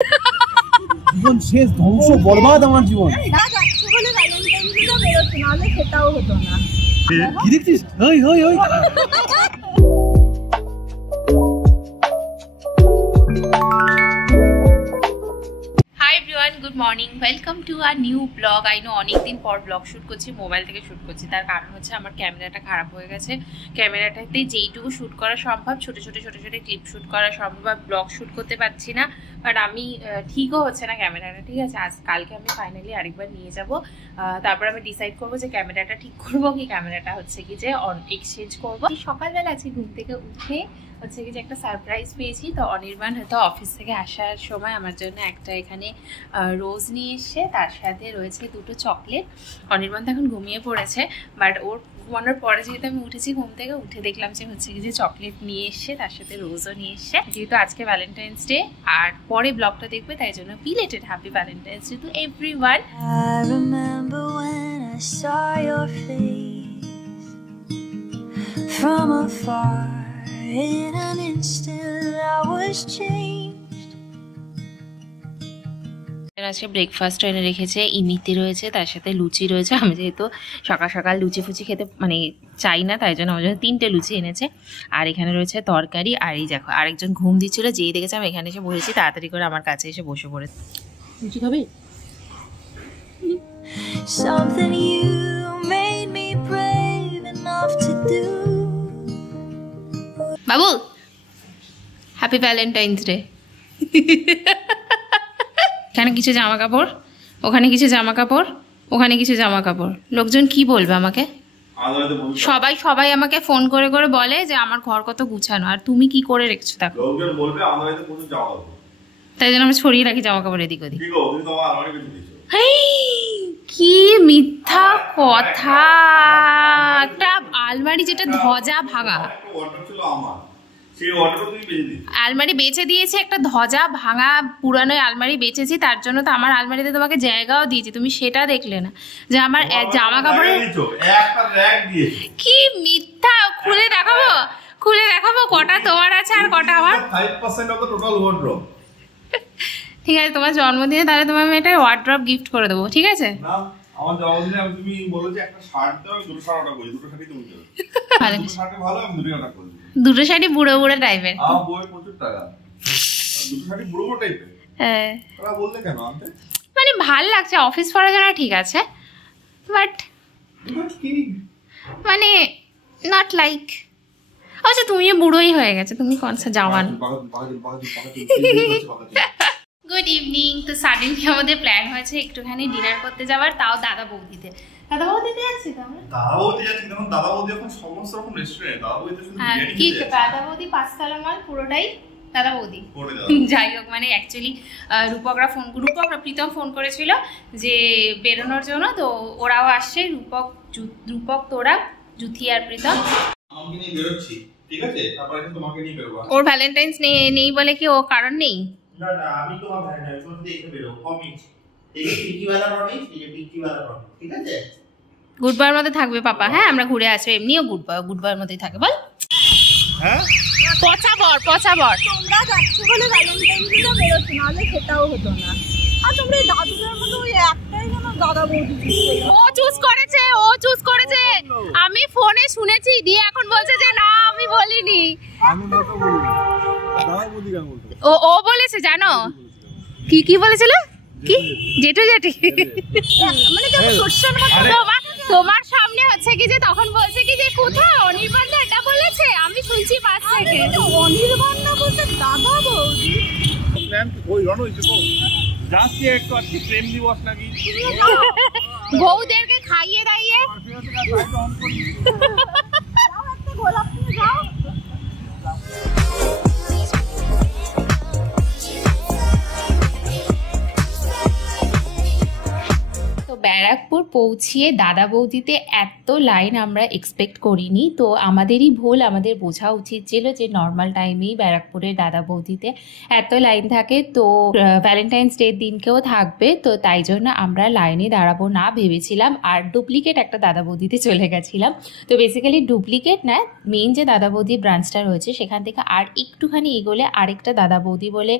জীবন শেষ, ধ্বংস, বরবাদ আমার জীবন। সেটাও হতো না। কি দেখছিস? ওই ওই ওই good morning, welcome to our new vlog. I know অনেকদিন পর ব্লগ শ্যুট করছি, মোবাইল থেকে শ্যুট করছি। তার কারণ হচ্ছে আমার ক্যামেরাটা খারাপ হয়ে গেছে। ক্যামেরাটাতে যেইটুকু শ্যুট করা সম্ভব, ছোটো ছোটো ক্লিপ শ্যুট করা সম্ভব, আর ব্লগ শ্যুট করতে পারছি না। বাট আমি ঠিকও হচ্ছে না ক্যামেরাটা, ঠিক আছে। কালকে আমি ফাইনালি আরেকবার নিয়ে যাব, তারপর আমি ডিসাইড করবো যে ক্যামেরাটা ঠিক করবো কি ক্যামেরাটা হচ্ছে কি যে এক্সচেঞ্জ করবো। সকালবেলা আজকে ঘুম থেকে উঠে হচ্ছে কি যে একটা সারপ্রাইজ পেয়েছি। তো অনির্বাণ হয়তো অফিস থেকে আসার সময় আমার জন্য একটা এখানে রোজ নিয়ে এসছে, তার সাথে রয়েছে দুটো চকলেট। অনির্বাণ তো এখন ঘুমিয়ে পড়েছে, বাট ওর ঘুমানোর পরে যেহেতু আমি উঠেছি ঘুম থেকে, উঠে দেখলাম যে হচ্ছে কি যে চকলেট নিয়ে এসছে, তার সাথে রোজও নিয়ে এসছে। যেহেতু আজকে ভ্যালেন্টাইন্স ডে আর পরে ব্লগটা দেখবে, তাই জন্য belated happy Valentine's day to everyone. I remember when I saw your face from afar. In an instant I was changed. আজকে ব্রেকফাস্ট এনে রেখেছে, ইমিতি রয়েছে, তার সাথে লুচি রয়েছে। আমি যেহেতু সকাল সকাল লুচি ফুচি খেতে মানে চাই না, তাই জন্য আমার জন্য 3টে লুচি এনেছে। আর এখানে রয়েছে তরকারি। আর এই দেখো আরেকজন ঘুম দিচ্ছিল, যেই দেখেছে আমি এখানে এসে বসেছি, তাড়াতাড়ি করে আমার কাছে এসে বসে পড়েছে। লুচি খাবি? Something you made me brave enough to do. Babu, happy Valentine's day. এখানে কিছু জামা কাপড়, ওখানে কিছু জামা কাপড়, ওখানে কিছু জামা কাপড়। লোকজন কি বলবে আমাকে? সবাই আমাকে ফোন করে করে বলে যে আমার ঘর কত গুছানো, আর তুমি কি করে রেখেছো দেখো। তাই জন্য আমি ছড়িয়ে রাখি জামা কাপড় এদিক ওদিক। কি মিথ্যা কথা! একটা আলমারি যেটা ধ্বজা ভাঙা, আলমারি বেচে দিয়েছে, একটা ধ্বজা ভাঙা পুরানো আলমারি বেচেছি, তার জন্য তো আমার আলমারিতে তোমাকে জায়গাও দিয়েছি, তুমি সেটা দেখলে না যে আমার জামা কাপড়ে কি মিথ্যা। খুলে দেখাবো কটা তোমার আছে আর কটা আমার। 5% অফ দ্য টোটাল ওয়ার্ড্রপ। ঠিক আছে, তোমার জন্মদিনে তাহলে তোমার আমি একটা ওয়ার্ড্রপ গিফট করে দেবো, ঠিক আছে? না, আমার জন্মদিনে আমি তুমি বলো যে একটা শার্ট দাও, আমি দুটো শার্ট অর্ডার করি, দুটো শার্টই তুমি দেবে। দুটো শার্টে ভালো, আমি দুটো অর্ডার করি। দুটো শার্টই বুড়ো বুড়ো টাইপের। আমার বই প্রচুর টাকা, দুটো শার্টই বুড়ো বুড়ো টাইপের। হ্যাঁ, তোরা বললে কেন আনতে? মানে ভাল লাগছে অফিস পরার জন্য, ঠিক আছে, বাট কি মানে নট লাইক। আচ্ছা, তুমিও বুড়োই হয়ে গেছে, তুমি কোন সা জওয়ান। Good evening. তো সাডেনলি আমাদের প্ল্যান হয়েছে একটুখানি ডিনার করতে যাওয়ার, তাও দাদা বৌদিতে। দাদা বৌদিতে যাচ্ছি তো আমরা। দাদা বৌদি যাচ্ছি, তখন দাদা বৌদি এখন সমস্ত রকম রেস্টুরেন্ট, দাদা বৌদি শুধু বিরিয়ানি কি খেতে। দাদা বৌদি পাঁচতলা মাল পুরোটাই দাদা বৌদি। যাই হোক, মানে অ্যাকচুয়ালি প্রীতম ফোন করেছিল যে বেরোনোর জন্য, তো ওরাও আসছে, রূপক তোরা, জুথি আর প্রীতম। আমাকে নিয়ে বেরোচ্ছি, ঠিক আছে? তারপর এখন তোমাকে নিয়ে বেরোবো। ওর ভ্যালেন্টাইন্স নেই বলে কি ও কারণ নেই? না না, আমি তোমার ভ্যালেন্টাইন্স ডে দেখে বেরোবো। প্রমিস, এই পিকিওয়ালা প্রমিস, এই পিকিওয়ালা প্রমিস, ঠিক আছে? গুড বয়ের মধ্যে থাকবে পাপা। হ্যাঁ, আমরা ঘুরে আসবো, এমনিও গুড বয়ের মধ্যেই থাকে। বল হ্যাঁ, পচা বর। তোমরা যাচ্ছ বলে ভ্যালেন্টাইন্স ডে বেরোচ্ছ, নাহলে সেটাও হতো না। আর তোমরা দাদুদের মতো ওই একটাই যেন দাদা বৌদি চুজ করেছে। আমি ফোনে শুনেছি, দিয়ে এখন বলছে যে না আমি বলিনি। আমি মোটো বলিনি, দাদা বৌদি কেন বলতো? ও বলেছে, জানো কি বলেছিল? কি জেঠু জেঠি, মানে তোমার সামনে হচ্ছে কি যে তখন বলছে কি যে কোথায় অনির্বাণ দা এটা বলেছে, আমি শুনছি পাশ থেকে। অনির্বাণ না বলতে দাদা বৌদি। প্ল্যান ওই রন হইছে তো, যাচ্ছি একটু আজকে প্রেম দিবস নাকি, বউদেরকে খাইয়ে দাইয়ে গোলাপ নিয়ে যাও। তো ব্যারাকপুর পৌঁছিয়ে দাদা বৌদিতে এত লাইন আমরা এক্সপেক্ট করিনি। তো আমাদেরই ভুল, আমাদের বোঝা উচিত ছিল যে নর্মাল টাইমেই ব্যারাকপুরের দাদা বৌদিতে এত লাইন থাকে। তো ভ্যালেন্টাইন্স ডের দিনকেও থাকবে, তো তাই জন্য আমরা লাইনে দাঁড়াবো না ভেবেছিলাম, আর ডুপ্লিকেট একটা দাদা বৌদিতে চলে গেছিলাম। তো বেসিক্যালি ডুপ্লিকেট না, মেইন যে দাদা বৌদি ব্রাঞ্চটা রয়েছে সেখান থেকে আর একটুখানি এগোলে আরেকটা দাদা বৌদি বলে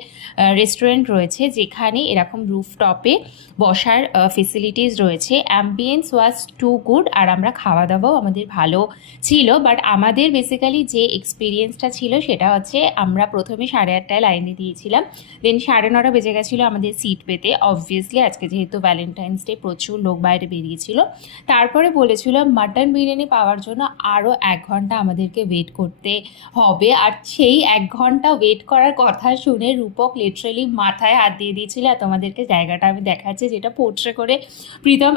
রেস্টুরেন্ট রয়েছে, যেখানে এরকম রুফটপে বসার ফেসিলিটিস রয়েছে। অ্যাম্বিয়েন্স ওয়াজ টু গুড, আর আমরা খাওয়া দাওয়াও আমাদের ভালো ছিল। বাট আমাদের বেসিক্যালি যে এক্সপিরিয়েন্সটা ছিল সেটা হচ্ছে আমরা প্রথমে 8:30টায় লাইনে দিয়েছিলাম, দেন 9:30 বেজে গেছিলো আমাদের সিট পেতে। অবভিয়াসলি আজকে যেহেতু ভ্যালেন্টাইন্স ডে প্রচুর লোক বাইরে বেরিয়েছিল। তারপরে বলেছিল মাটন বিরিয়ানি পাওয়ার জন্য আরও 1 ঘন্টা আমাদেরকে ওয়েট করতে হবে, আর সেই 1 ঘন্টা ওয়েট করার কথা শুনে রূপক লিটারালি মাথায় হাত দিয়ে দিয়েছিল। আর তোমাদেরকে জায়গাটা আমি দেখাচ্ছি, যেটা পোর্ট্রে করে প্রীতম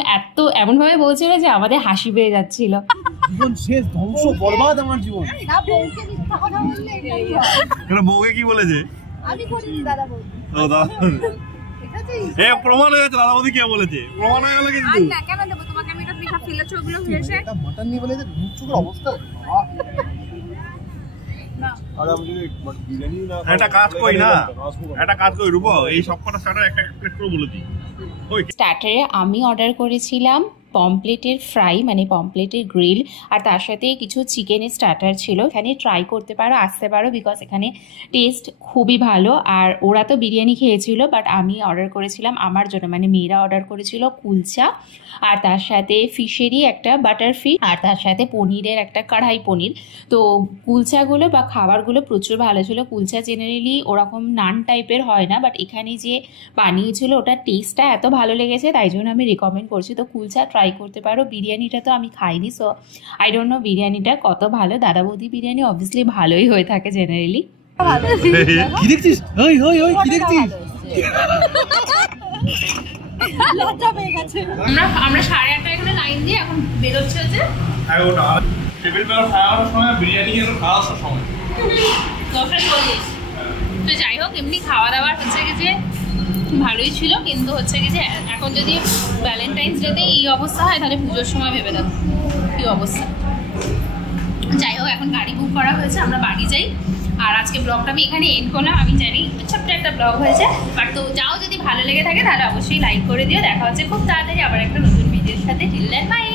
এমনভাবে বলছিল যে আমাদের হাসি পেয়ে যাচ্ছিল। জীবন শেষ, ধ্বংস, বরবাদ আমার জীবন। না, বউকে মিথ্যা কথা বললে এটাই হয়। এটা বউকে কি বলেছে? আমি করিনি দাদা বউ। ও দাদা, ঠিক আছে? এ প্রমাণ হয়ে গেছে দাদা বৌদি কে বলেছে, প্রমাণ হয়ে গেল কিন্তু। আর না, কেন দেবো তোমাকে? আমি এটা পিঠা ফেলেছি, ওগুলো ভেসে। এটা মাটন নিয়ে বলে যে চোখের অবস্থা। একটা কাজ করি না, একটা কাজ করি রূপ, এই সব কটা স্টার্টার একটা প্লেট করে বলে দিই। স্টার্টারে আমি অর্ডার করেছিলাম পমপ্লেটের ফ্রাই, মানে পমপ্লেটের গ্রিল, আর তার সাথে কিছু চিকেনের স্টার্টার ছিল। এখানে ট্রাই করতে পারো, আসতে পারো, বিকজ এখানে টেস্ট খুবই ভালো। আর ওরা তো বিরিয়ানি খেয়েছিল, বাট আমি অর্ডার করেছিলাম আমার জন্য, মানে মেয়েরা অর্ডার করেছিল কুলচা, আর তার সাথে ফিশেরই একটা বাটার ফিশ, আর তার সাথে পনিরের একটা কড়াই পনির। তো কুলচাগুলো বা খাবারগুলো প্রচুর ভালো ছিল। কুলচা জেনারেলি ওরকম নান টাইপের হয় না, বাট এখানে যে বানিয়েছিল ওটার টেস্টটা এত ভালো লেগেছে, তাই জন্য আমি রেকমেন্ড করছি। তো কুলচা ট্রাই করতে পারো। বিরিয়ানিটা তো আমি খাইনি, সো আই ডোন্ট নো বিরিয়ানিটা কত ভালো। দাদা বৌদি বিরিয়ানি অবভিয়াসলি ভালোই হয়ে থাকে জেনারেলি। কি দেখছিস? ওই ওই ওই কি দেখছিস? লজ্জা পেয়ে গেছে। আমরা 8:30 এখানে লাইন দিয়ে এখন বেরোচ্ছে যে টেবিল পেয়ার খাওয়ার সময় বিরিয়ানি এর খাওয়ার সময় গফরেট বলিস। তো যাই হোক, এমনি খাওয়া দাওয়ার হচ্ছে কি যে ভালোই ছিল, কিন্তু হচ্ছে কি যে এখন যদি ভ্যালেন্টাইন্স ডেতে এই অবস্থা হয় তাহলে পুজোর সময় ভেবে দেখো কী অবস্থা। যাই হোক, এখন গাড়ি বুক করা হয়েছে, আমরা বাড়ি যাই। আর আজকে ব্লগটা আমি এখানে এন্ড করলাম। আমি জানি ছোট্ট একটা ব্লগ হয়েছে, বাট তো যাও, যদি ভালো লেগে থাকে তাহলে অবশ্যই লাইক করে দিও। দেখা হচ্ছে খুব তাড়াতাড়ি আবার একটা নতুন ভিডিওর সাথে। Till then by.